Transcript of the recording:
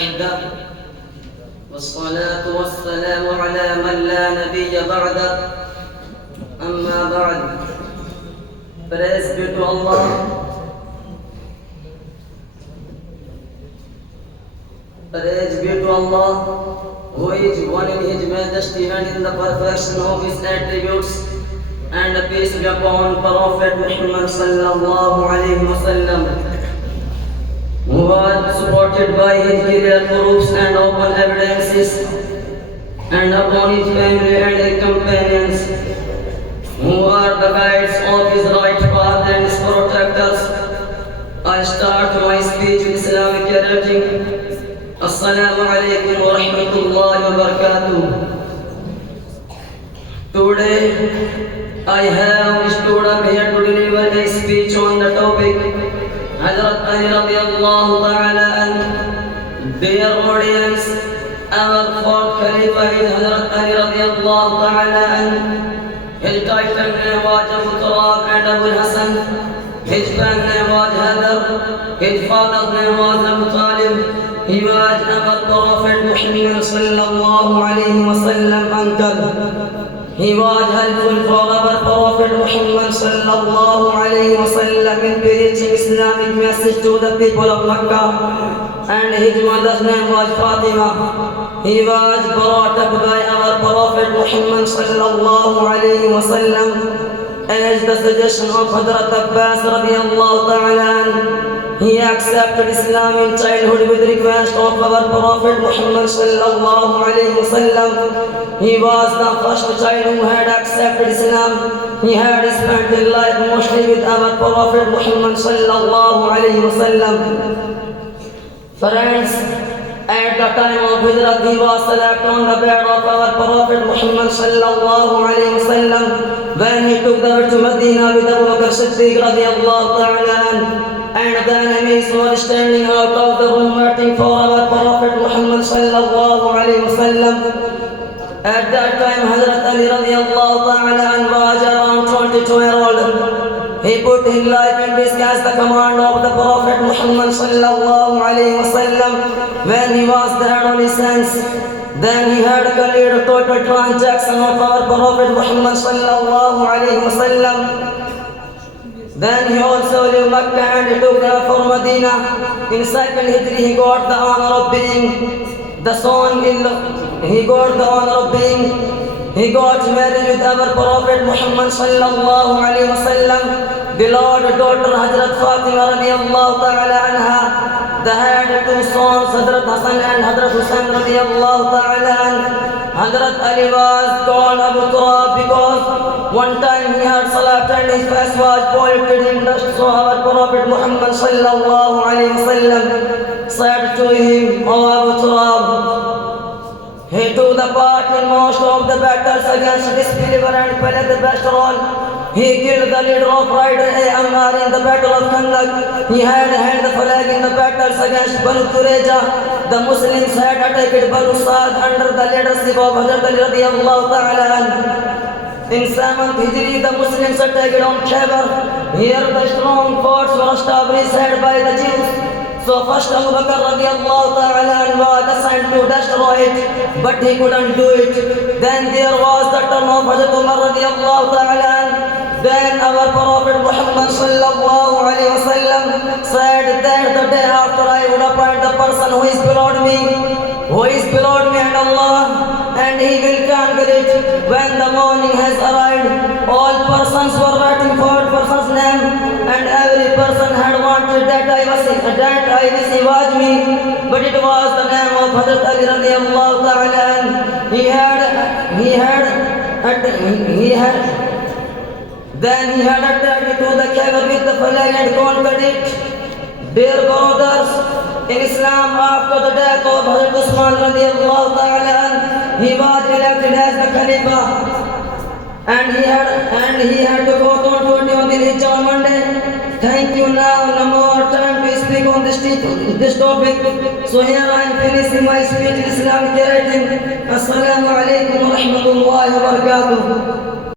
وحده والصلاة والسلام على من لا نبي بعده. أما بعد. Praise be to Allah. Praise be to Allah, who is one in His majesty and in the perfection of His attributes, and peace be upon Prophet Muhammad sallallahu alaihi wasallam, who was supported by his clear proofs and open evidences, and upon his family and his companions, who are the guides of his right path and his protectors. I start my speech with Islamic greeting. Assalamu alaikum wa rahmatullahi wa barakatuh. Today I have stood up here to deliver a speech on the topic Hazrat Ali radiyallahu ta'ala anhu. Dear audience, our fourth Khalifa is Hazrat Ali radiyallahu ta'ala anhu. His title name was Abu Turab and Abu Hassan. His family name was Hadar. His father's name was Abu Talib. He was our Prophet Muhammad sallallahu alayhi wa sallam uncle. He was helpful for our Prophet Muhammad sallallahu alayhi wa sallam in preaching Islamic message to the people of Makkah. And his mother's name was Fatima. He was brought up by our Prophet Muhammad sallallahu alayhi wa sallam as the suggestion of Hazrat Abbas radiyallahu ta'ala anhu. He accepted Islam in childhood with request of our Prophet Muhammad sallallahu alayhi wa sallam. He was the first child who had accepted Islam. He had spent his life mostly with our Prophet Muhammad sallallahu alayhi wa sallam. Friends, at the time of Hijrat, he was selected on the bed of our Prophet Muhammad sallallahu alayhi wa sallam when he took the way to Medina with Abu Bakr Siddiq radiyallahu ta'ala anhu. And the enemies were standing out of the room waiting for our Prophet Muhammad sallallahu alayhi wa sallam. At that time, Hazrat Ali radiyallahu ta'ala anhu was around 22-year-old. He put his life in risk as the command of the Prophet Muhammad sallallahu alayhi wa sallam when he was the adolescence. Then he had committed total transaction of our Prophet Muhammad sallallahu alayhi wa sallam. Then he also left Makkah and he took them for Medina. In second Hijri, he got the honor of being the son-in-law. He got married with our Prophet Muhammad sallallahu alayhi wa sallam, beloved daughter Hazrat Fatima radiyallahu ta'ala anha. They had two sons, Hazrat Hassan and Hazrat Hussain radiyallahu ta'ala anha. Hazrat Ali was called Abu Turab because one time he had salat and his face was polluted in dust. So our Prophet Muhammad sallallahu alayhi wa sallam said to him, "O Abu Turab, he took the part in most of the battles against disbeliever and played the best role. He killed the leader of Rider Ammar in the battle of Khandaq. He had held the flag in the battles against Banu Qurayza. The Muslims had attacked Banu Sa'd under the leadership of Hazrat Ali radiyallahu ta'ala anhu. In 7th Hijri, the Muslims attacked on Khaybar. Here the strong forts were established by the Jews. So first Abu Bakr radiyallahu ta'ala anhu was assigned to destroy it, but he couldn't do it. Then there was the turn of Hazrat Umar radiyallahu ta'ala anhu. Then our Prophet Muhammad sallallahu alayhi wa sallam said that the day after I would appoint the person who is below me and Allah, and he will conquer it. When the morning has arrived, all persons were waiting for the person's name, and every person had wanted that I was me, but it was the name of Hazrat Ali radiyallahu ta'ala anhu. Then he had attacked to the Khaybar with the flag and conquered it. Dear brothers, in Islam, after the death of Hazrat Usman radiyallahu ta'ala anhu, he was elected as the Khalifa, and he had to go to 21 Dhul-Hijjah on Monday. Thank you. Now no more time to speak on this topic. So here I am finishing my speech in Islamic writing. Assalamu alaikum wa rahmatullahi wa barakatuh.